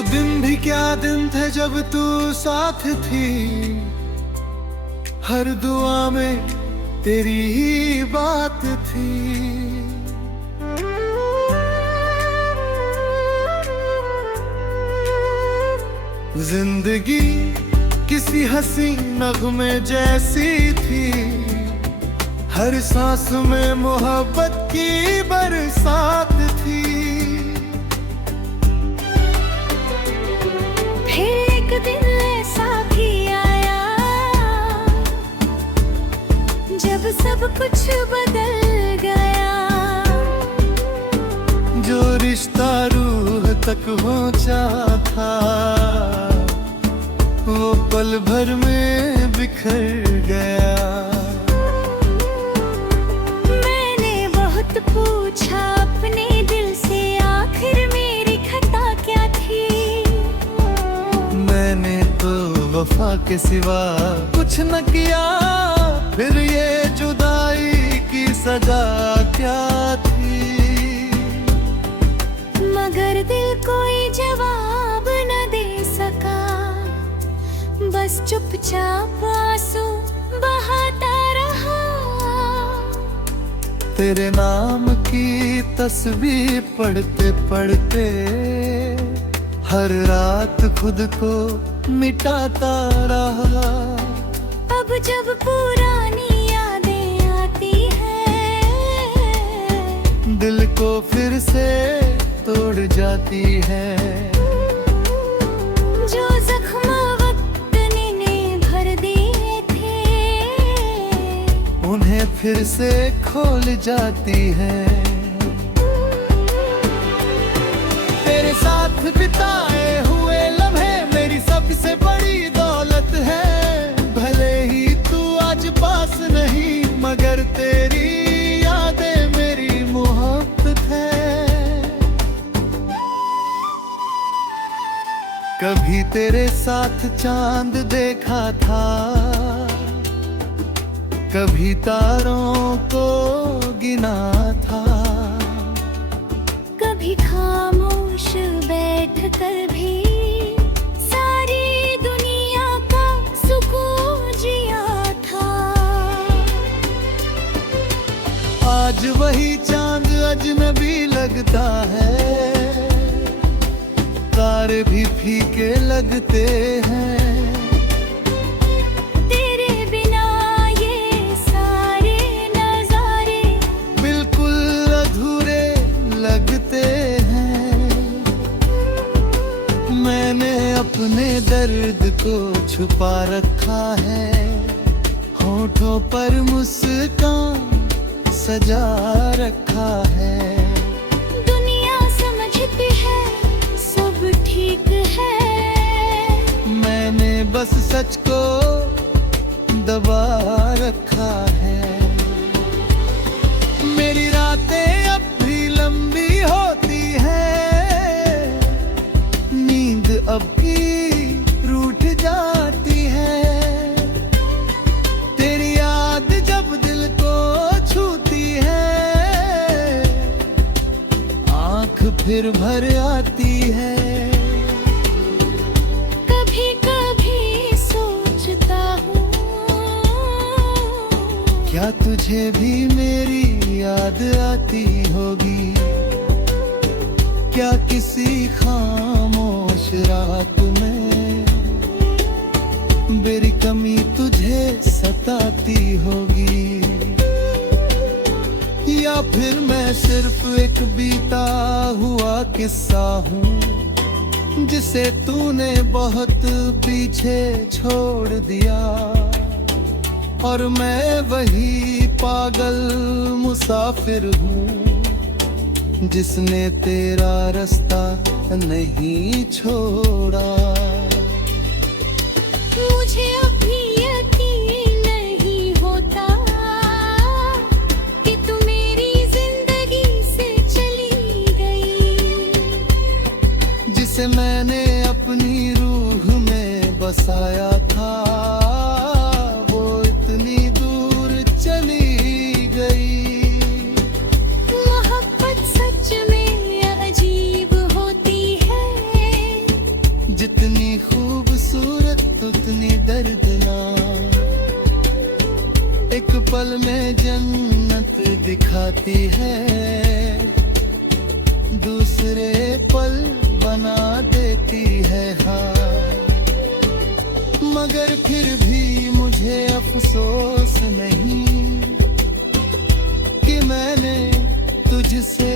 वो दिन भी क्या दिन थे जब तू साथ थी, हर दुआ में तेरी ही बात थी। जिंदगी किसी हंसी नगमे जैसी थी, हर सांस में मोहब्बत की बरसात थी। फिर एक दिन ऐसा भी आया जब सब कुछ बदल गया, जो रिश्ता रूह तक पहुंचा था वो पल भर में बिखर गया। मैंने बहुत पूछा अपने दिल से आखिर मेरी खता क्या थी। मैंने तो वफा के सिवा कुछ न किया, फिर ये जुदाई की सजा क्या थी। मगर दिल कोई जवाब न दे सका, बस चुपचाप आंसू बहाता रहा। तेरे नाम की तस्वीर पढ़ते पढ़ते हर रात खुद को मिटाता रहा। अब जब पुरानी यादें आती हैं, दिल को फिर से तोड़ जाती है। जो जख्म वक्त ने भर दिए थे, उन्हें फिर से खोल जाती है। तेरे साथ बिताए हुए लम्हे मेरी सबसे बड़ी दौलत है। भले ही तू आज पास नहीं, मगर तेरी यादें मेरी मोहब्बत है। कभी तेरे साथ चांद देखा था, कभी तारों को गिना था, कभी खामोश बैठ कर भी सारी दुनिया का सुकून जिया था। आज वही चांद अजनबी लगता है, तारे भी फीके लगते हैं। तेरे बिना ये सारे नजारे बिल्कुल अधूरे लगते हैं। मैंने अपने दर्द को छुपा रखा है, होठों पर मुस्कान सजा रखा है। दुनिया समझती है सब ठीक है, मैंने बस सच को दबा रखा है। मेरी रातें अब भी लंबी होती हैं, नींद अब भी रूठ जाती है। तेरी याद जब दिल को छूती है, आँख फिर भर आती है। कभी कभी सोचता हूँ क्या तुझे भी मेरी याद आती होगी? क्या किसी खामोश रात में मेरी कमी तुझे सताती होगी? या फिर मैं सिर्फ एक बीता हुआ किस्सा हूँ जिसे तूने बहुत पीछे छोड़ दिया, और मैं वही पागल मुसाफिर हूँ जिसने तेरा रास्ता नहीं छोड़ा। मुझे अभी यकीन नहीं होता कि तू मेरी जिंदगी से चली गई, जिसे मैंने अपनी रूह में बसाया था वो इतनी दूर चली गई। मोहब्बत सच में अजीब होती है, जाती है, दूसरे पल बना देती है हार। मगर फिर भी मुझे अफसोस नहीं कि मैंने तुझसे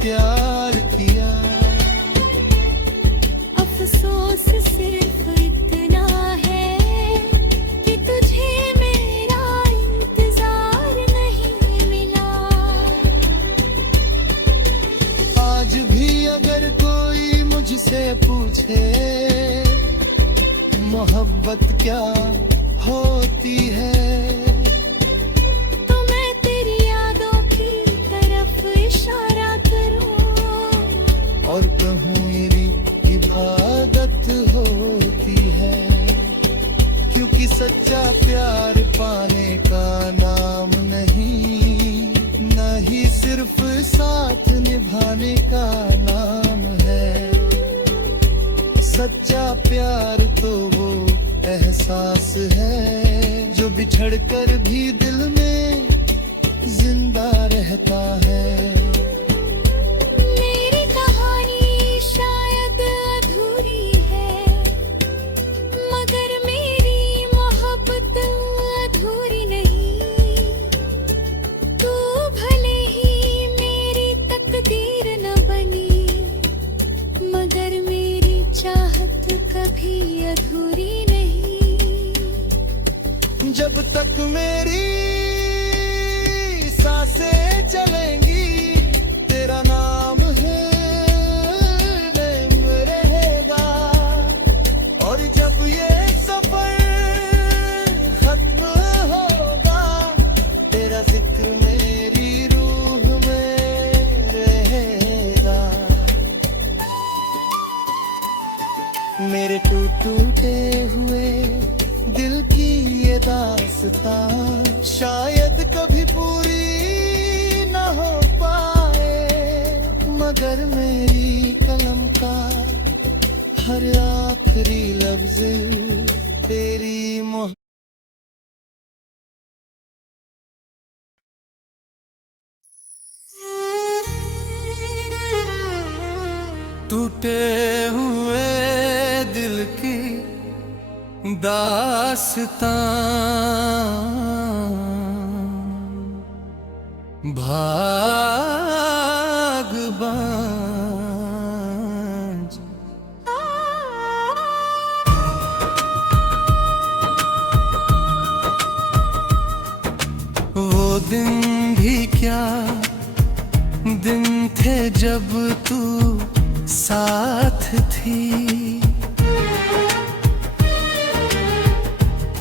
प्यार किया। अफसोस सिर्फ इतना है कि तुझे मेरा इंतजार नहीं मिला। आज भी अगर कोई मुझसे पूछे मोहब्बत क्या होती है, तो मैं तेरी यादों की तरफ इशारा करूं और कहूँ मेरी इबादत होती है। क्योंकि सच्चा प्यार पाने का नाम नहीं, न ही सिर्फ साथ निभाने का नाम है। सच्चा प्यार तो वो एहसास है जो बिछड़ कर भी दिल में जिंदा रहता है। मेरी कहानी शायद अधूरी है, मगर मेरी मोहब्बत अधूरी नहीं। तू भले ही मेरी तकदीर न बनी, मगर मेरी चाहत कभी अधूरी नहीं। जब तक मेरी सांसें चलेंगी तेरा नाम है में रहेगा। और जब ये सफर खत्म होगा तेरा जिक्र मेरी रूह में रहेगा। मेरे टूटे हुए दिल की ये दास्तां शायद कभी पूरी न हो पाए, मगर मेरी कलम का हर आखिरी लफ्ज तेरी मोहब्बत। टूटे हुए दिल की दास्तां भागबाज। वो दिन भी क्या दिन थे जब तू साथ थी।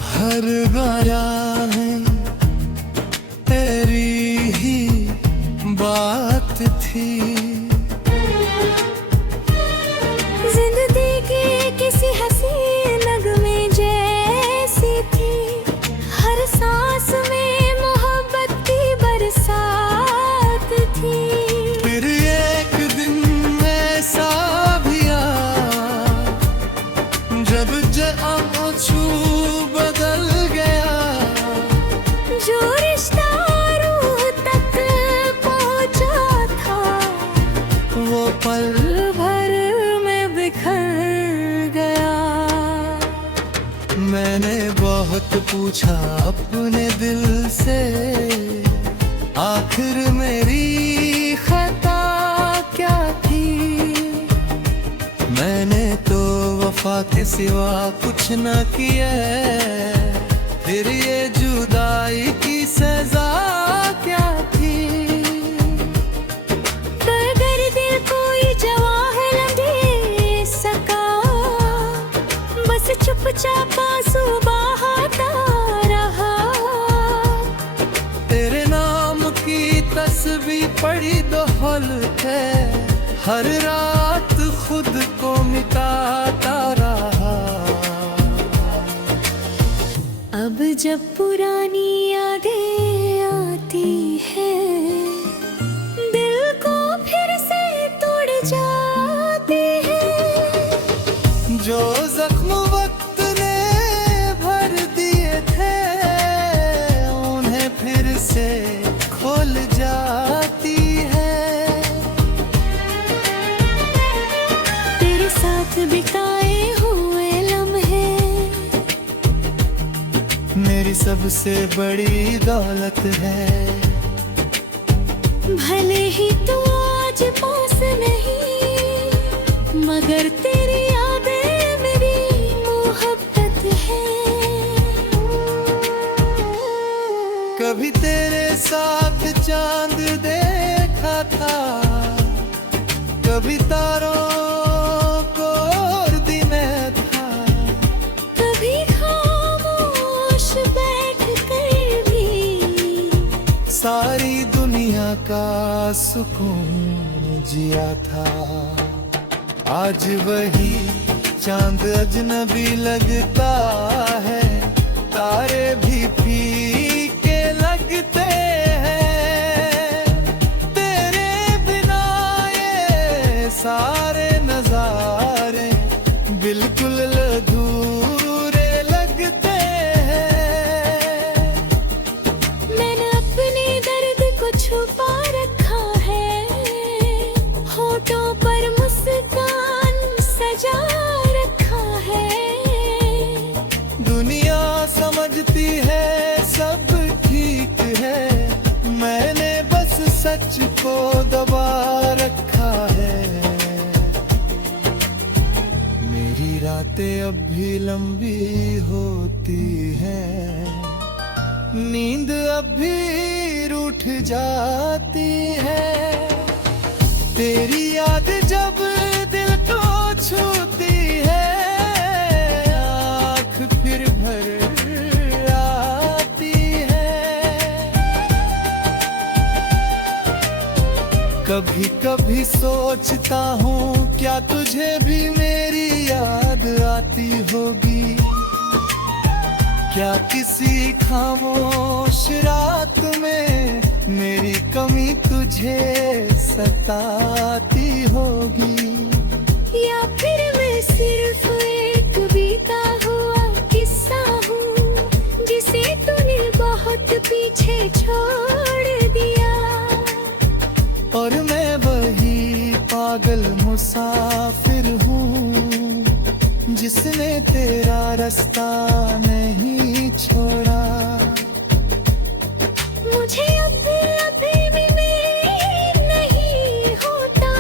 हर गाया है तेरी ही बात थी। जिंदगी की किसी हसीन नगमे जैसी थी, हर सांस में मोहब्बत की बरसात थी। फिर एक दिन ऐसा भी आया जब आंसू बदल गया। जो रिश्ता रूह तक पहुंचा था वो पल भर में बिखर गया। मैंने बहुत पूछा अपने दिल से, आखिर मेरी खता क्या थी। मैंने तो वफा के सिवा कुछ न किया, फिर ये जुदाई की सजा क्या थी। अगर दिल कोई जवाहर न दे सका, बस चुपचाप आंसू बहाता रहा। तेरे नाम की तस्बीह पढ़ी दोहल है, हर रात खुद को मिटाता रहा। अब जब पुरानी यादें आती है, दिल को फिर से तोड़ जाती है। जो जख्म वक्त ने भर दिए थे उन्हें फिर से खोल जा सबसे बड़ी दौलत है। भले ही तू आज पास नहीं, मगर तेरी यादें मेरी मोहब्बत है। कभी तेरे साथ चांद देखा था, कभी तारों को और दिन था, कभी खामोश बैठ कर भी सारी दुनिया का सुकून जिया था। आज वही चांद अजनबी लगता है, तारे भी फीके लगते हैं। तेरे बिना ये सारे नजारे बिल्कुल अधूरे लगते हैं। मैंने अपने दर्द को छुपा रखा है, होठों पर मुस्कान सजा रखा है। दुनिया समझती है सब ठीक है, मैंने बस सच को दबा रखा है। मेरी रातें अब भी लंबी होती हैं, नींद अब भी रूठ जाती है। तेरी याद जब दिल को छूती है, आँख फिर भर आती है। कभी कभी सोचता हूँ क्या तुझे भी मेरी याद आती होगी, क्या किसी खामोश रात में मेरी कमी तुझे सताती होगी। या फिर मैं सिर्फ एक बीता हुआ किस्सा हूँ, जिसे तूने बहुत पीछे छोड़ दिया। और मैं वही पागल मुसाफिर हूँ, जिसने तेरा रास्ता नहीं छोड़ा। मुझे अब भी नहीं होता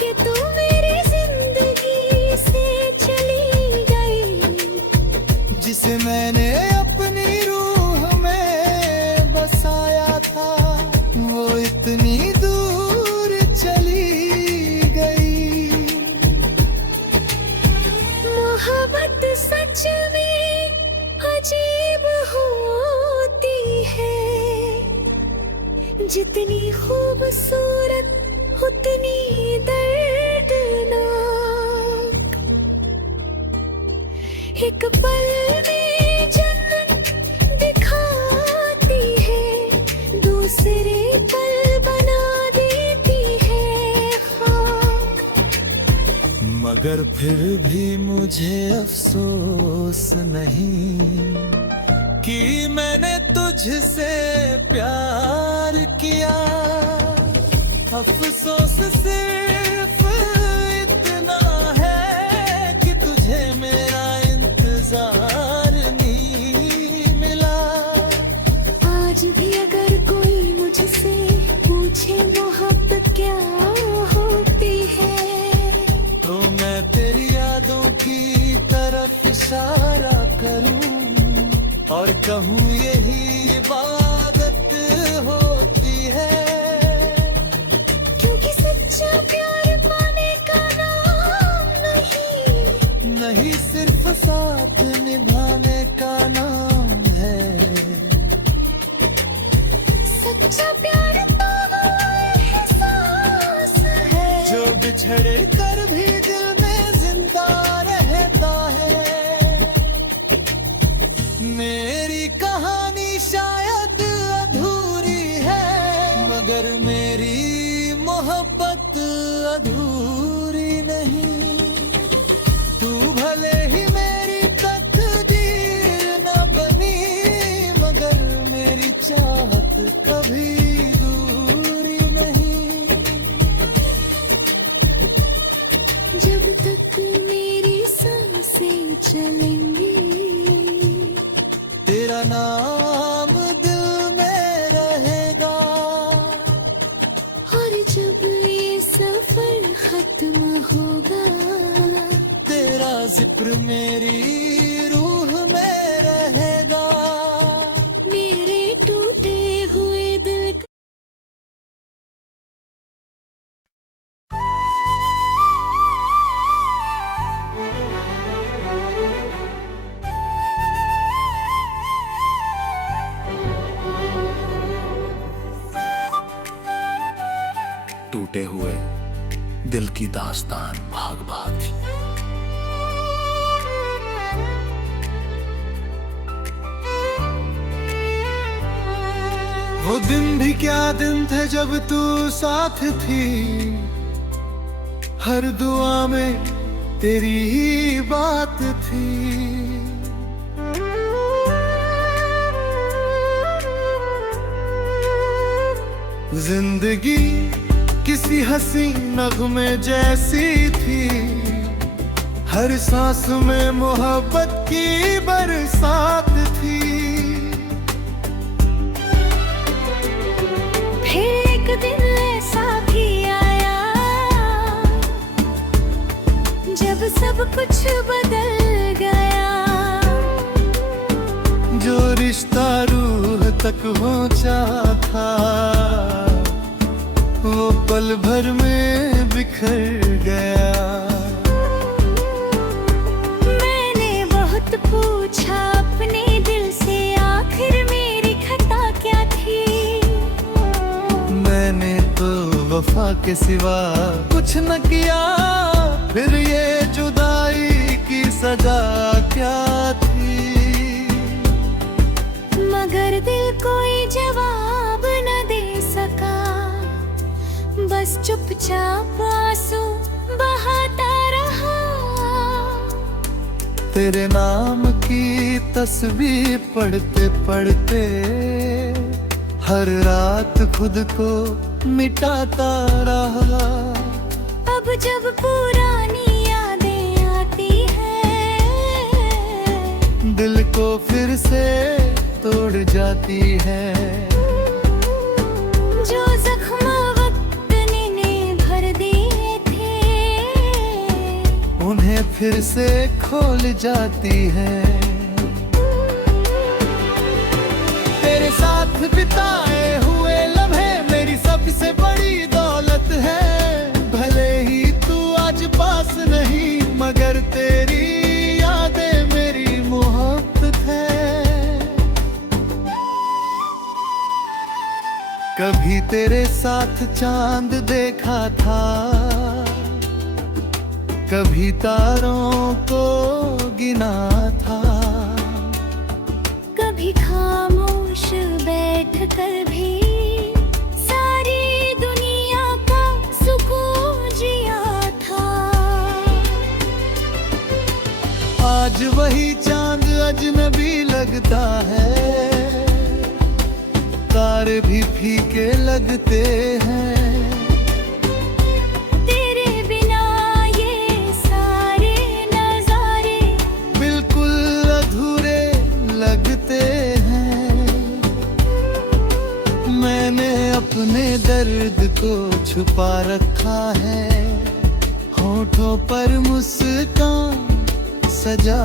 कि तू मेरी जिंदगी से चली गई। जिसे मैंने अपनी रूह में बसाया था, वो इतनी दूर चली गई। मोहब्बत सच में अजीब होती है, जितनी खूबसूरत उतनी दर्दनाक। एक पल में जन्नत दिखाती है, दूसरे पल बना देती है खाक। मगर फिर भी मुझे अफसोस नहीं कि मैंने तुझसे प्यार किया। अफसोस सिर्फ इतना है कि तुझे मेरा इंतजार नहीं मिला। आज भी अगर कोई मुझसे पूछे मोहब्बत क्या होती है, तो मैं तेरी यादों की तरफ इशारा करूं और कहूँ यही इबादत होती है। क्योंकि सच्चा प्यार पाने का नाम नहीं सिर्फ साथ निभाने का नाम है। सच्चा प्यार तो वो एहसास है, जो बिछड़ कर भी दिल में जिंदा रहता है। मेरी कहानी शायद अधूरी है, मगर मेरी मोहब्बत अधूरी नहीं। तू भले ही मेरी तकदीर न बनी, मगर मेरी चाहत कभी दूरी नहीं। जब तक मेरी सांसें चलेंगी, तेरा नाम और जब ये सफर खत्म होगा, तेरा जिक्र मेरी रूह में रहेगा। मेरे टूटे हुए दिल का टूटे हुए दिल की दास्तान भाग भाग थी। वो दिन भी क्या दिन थे जब तू साथ थी, हर दुआ में तेरी ही बात थी। जिंदगी किसी हंसी नगमे जैसी थी, हर सांस में मोहब्बत की बरसात थी। फिर एक दिन ऐसा भी आया जब सब कुछ बदल गया। जो रिश्ता रूह तक पहुंचा था, वो पल भर में बिखर गया। मैंने बहुत पूछा अपने दिल से, आखिर मेरी खता क्या थी। मैंने तो वफा के सिवा कुछ न किया, फिर ये जुदाई की सजा क्या थी। मगर दिल कोई जवाब न दे सका, बस चुपचाप आंसू बहाता रहा। तेरे नाम की तस्वीर पढ़ते पढ़ते हर रात खुद को मिटाता रहा। अब जब पुरानी यादें आती हैं, दिल को फिर से तोड़ जाती है। जो जख्म वक्त ने भर दिए थे, उन्हें फिर से खोल जाती है। तेरे साथ बिताए हुए लम्हे मेरी सबसे बड़ी दौलत है। भले ही तू आज पास नहीं, मगर तेरी यादें मेरी मोहब्बत है। कभी तेरे साथ चांद देखा था, कभी तारों को गिना था, कभी खामोश बैठ कर भी सारी दुनिया का सुकून जिया था। आज वही चांद अजनबी लगता है, तारे भी फीके लगते हैं। तेरे बिना ये सारे नजारे बिल्कुल अधूरे लगते हैं। मैंने अपने दर्द को छुपा रखा है, होठों पर मुस्कान सजा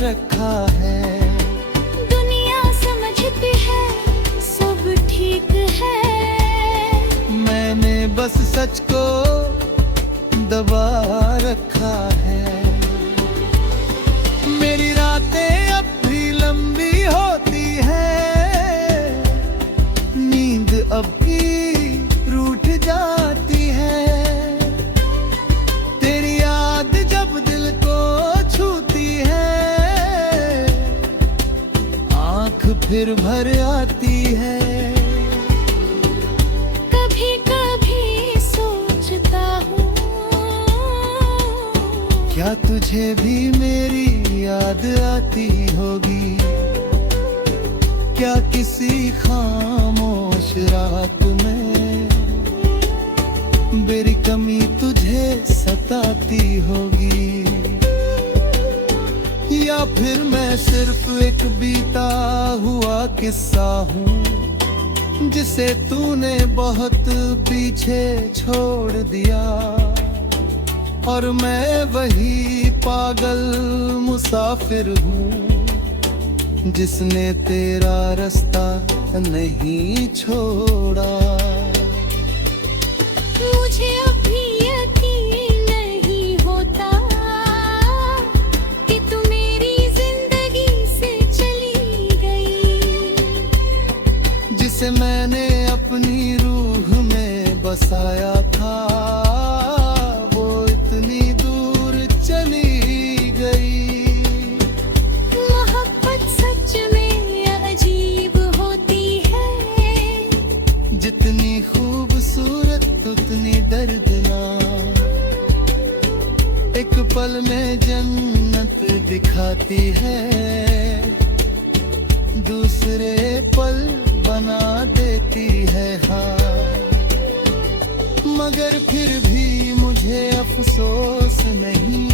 रखा है। दुनिया समझती है सब ठीक है, मैंने बस सच को दबा रखा है। मेरी रातें अब भी लंबी होती है, नींद अब भी रूठ जाती है। तेरी याद जब दिल को छूती है, आँख फिर भर आती है। कभी कभी सोचता हूँ, क्या तुझे भी मेरी याद आती होगी? क्या किसी खामोश रात में मेरी कमी तुझे सताती होगी? या फिर मैं सिर्फ एक बीता हुआ किस्सा हूँ, जिसे तूने बहुत पीछे छोड़ दिया, और मैं वही पागल मुसाफिर हूँ जिसने तेरा रास्ता नहीं छोड़ा। मुझे अभी यकीन नहीं होता कि तू मेरी जिंदगी से चली गई। जिसे मैंने अपनी रूह में बसाया था, वो इतनी दूर चली गई। मोहब्बत सच में अजीब होती है, जितनी खूबसूरत उतनी दर्दनाक। एक पल में जन्नत दिखाती है, दूसरे पल बना देती है हार। मगर फिर भी मुझे अफसोस नहीं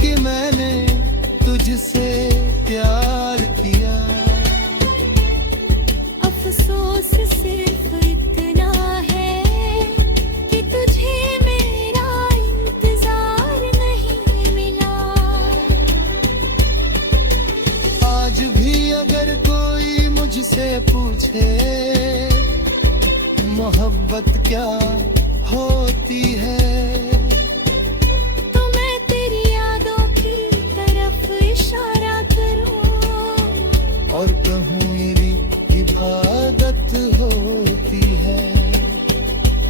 कि मैंने तुझसे प्यार किया। अफसोस सिर्फ इतना है कि तुझे मेरा इंतजार नहीं मिला। आज भी अगर कोई मुझसे पूछे मोहब्बत क्या होती है, तो मैं तेरी यादों की तरफ इशारा करूं और कहूँ मेरी इबादत होती है।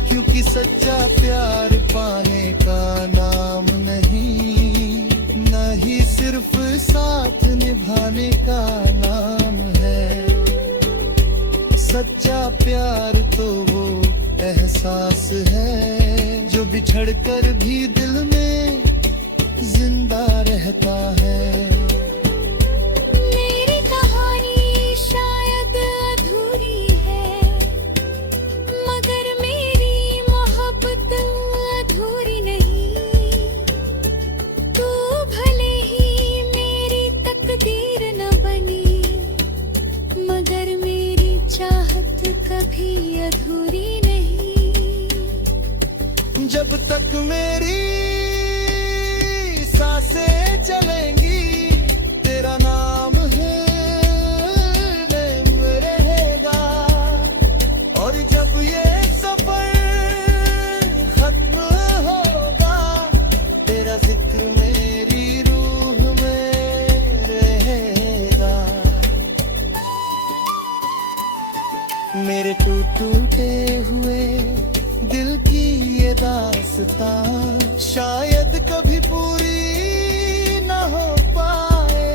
क्योंकि सच्चा प्यार पाने का नाम नहीं, न ही सिर्फ साथ निभाने का नाम है। सच्चा प्यार तो वो एहसास है जो बिछड़ कर भी दिल में जिंदा रहता है। मेरी कहानी शायद अधूरी है, मगर मेरी मोहब्बत अधूरी नहीं। तू भले ही मेरी तकदीर न बनी, मगर मेरी चाहत कभी अधूरी नहीं। जब तक मेरी सांसें चलेंगी, तेरा नाम है नहीं रहेगा। और जब ये सफर खत्म होगा, तेरा जिक्र मेरी रूह में रहेगा। मेरे टूटे हुए दिल की ये दास्तां शायद कभी पूरी न हो पाए,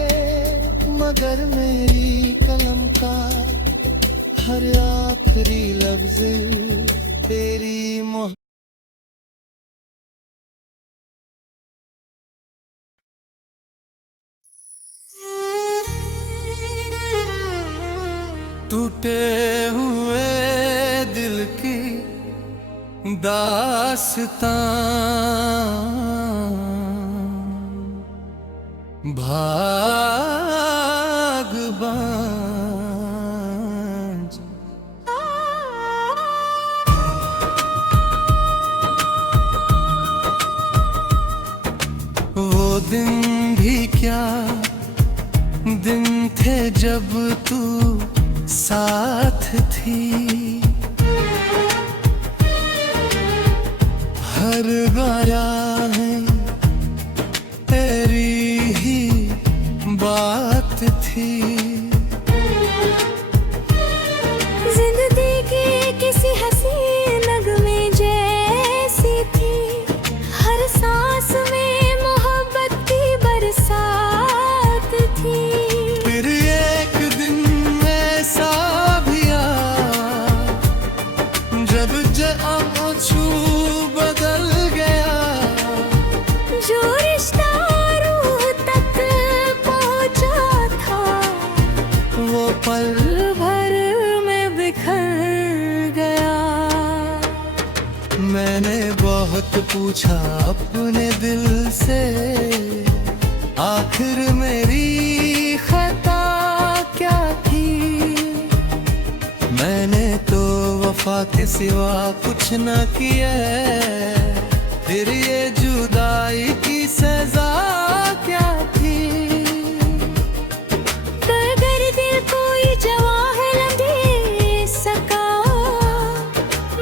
मगर मेरी कलम का हर आखिरी लफ्ज तेरी मोहब्बत। टूटे हुए दिल की दास्तां भागबाज। वो दिन भी क्या दिन थे जब तू साथ थी। हर गाया है तेरी ही बात थी। जिंदगी की किसी हसीन नगमे जैसी थी, हर सांस में मोहब्बत की बरसात थी। फिर एक दिन ऐसा भी आया जब आंसू बदल गया। जो रिश्ता रूह तक पहुंचा था, वो पल भर में बिखर गया। मैंने बहुत पूछा अपने दिल से, आखिर मेरी खता क्या थी। वफा के सिवा कुछ न किया, फिर ये जुदाई की सजा क्या थी। अगर दिल कोई जवाब न दे सका,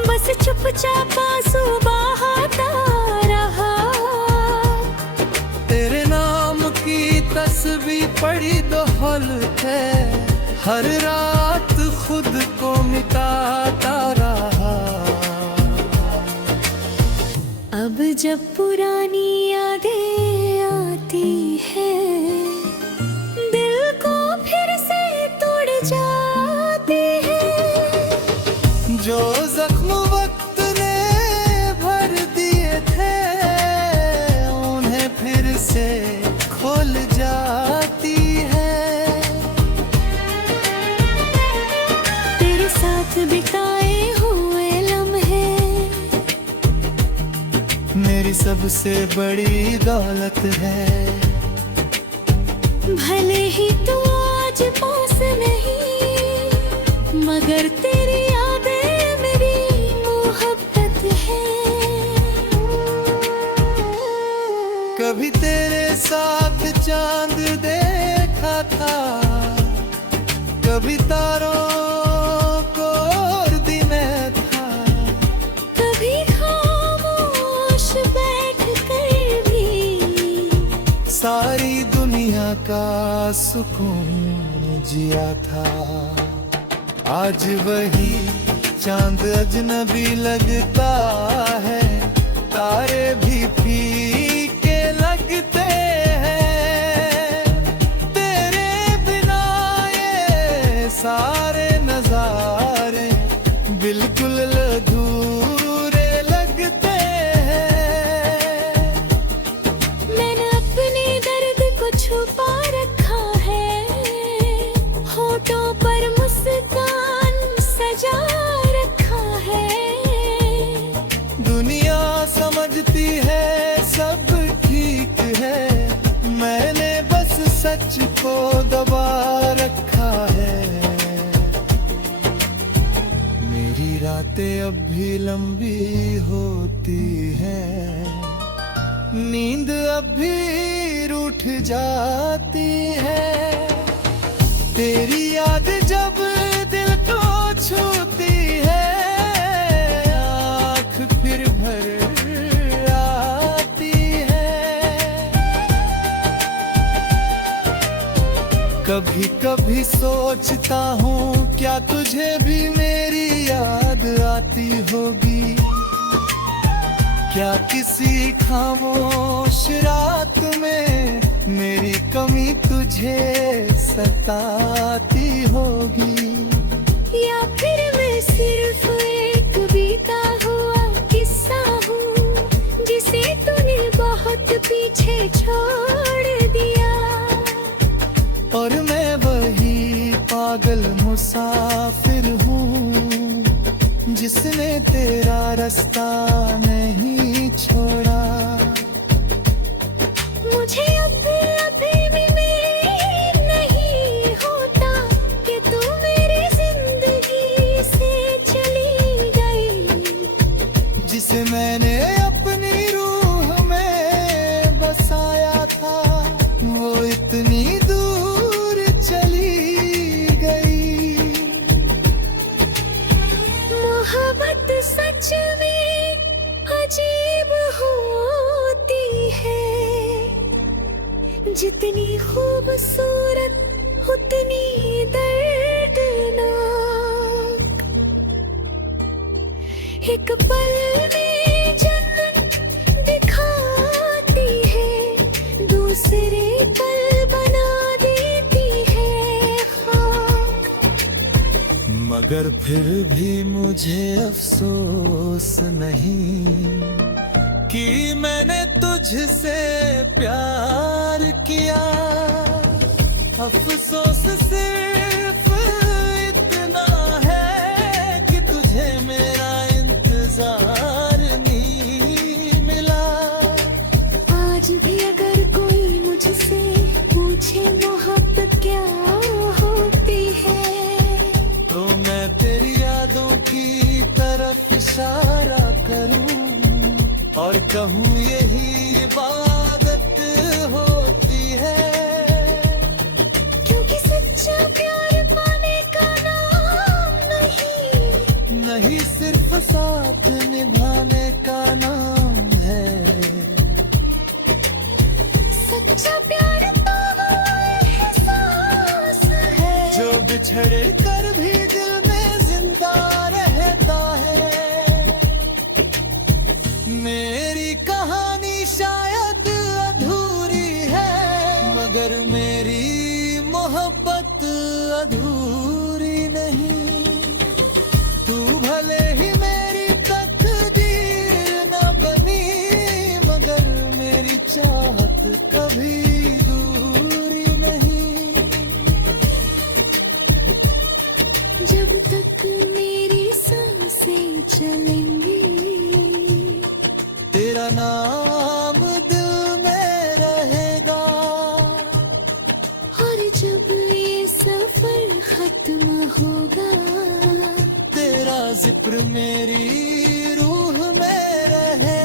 बस चुपचाप आंसू बहाता रहा। तेरे नाम की तस्वीर पड़ी दौलत है, हर रात खुद को मिटाता रहा। अब जब पुरानी यादें आती हैं, दिल को फिर से तोड़ जाती है। जो जख्म वक्त ने भर दिए थे, उन्हें फिर से खोल जाती है। तेरे साथ बिताए हुए लम्हे मेरी सबसे बड़ी दौलत है। भले ही तू आज पास नहीं, मगर तेरी यादें मेरी मोहब्बत है। कभी तेरे साथ चांद देखा था, कभी तारों को और दिन था, कभी खामोश बैठ कर भी सारी दुनिया का सुकून जिया था। आज वही चांद अजनबी लगता है, तारे भी फीके लगते हैं। तेरे बिना ये सारे नजारे बिल्कुल अधूरे लगते हैं। मैंने अपने दर्द को छुपा रखा है, होठों पर मुस्कान सजा रखा है। दुनिया समझती है सब ठीक है, मैंने बस सच को दबा रखा है। मेरी रातें अब भी लंबी होती हैं, नींद अब भी रूठ जाती है। तेरी याद जब दिल को छूती है, आँख फिर भर आती है। कभी कभी सोचता हूँ क्या तुझे भी मेरी याद आती होगी, क्या किसी खामोश रात में मेरी कमी तुझे सताती होगी। या फिर मैं सिर्फ एक बीता हुआ किस्सा हूँ, जिसे तूने बहुत पीछे छोड़ दिया। और मैं वही पागल मुसाफिर हूँ, जिसने तेरा रास्ता नहीं छोड़ा। मुझे अब अभी भी मेल नहीं होता कि तू मेरी जिंदगी से चली गई। जिसे मैंने अपनी रूह में बसाया था, वो इतनी दूर चली गई। मोहब्बत सच में अजीब होती है, जितनी खूबसूरत उतनी दर्दनाक। एक पल में जन्नत दिखाती है, दूसरे पल बना देती है खाक। मगर फिर भी मुझे अफसोस नहीं कि मैंने तुझसे प्यार किया। अफसोस सिर्फ इतना है कि तुझे मेरा इंतजार नहीं मिला। आज भी अगर कोई मुझसे पूछे मोहब्बत क्या होती है, तो मैं तेरी यादों की तुम्हारा करूं और कहूँ यही इबादत होती है। क्योंकि सच्चा प्यार पाने का नाम नहीं सिर्फ साथ निभाने का नाम है। सच्चा प्यार तो वो एहसास है जो बिछड़ कर भी दिल में जिंदा रहता है। मेरी कहानी शायद अधूरी है मगर मेरी मोहब्बत अधूरी नहीं। तू भले ही मेरी तकदीर न बनी मगर मेरी चाहत कभी दूरी नहीं। जब तक मेरी सांसें चलेंगी तेरा नाम दिल में रहेगा। और जब ये सफर खत्म होगा तेरा जिक्र मेरी रूह में रहे।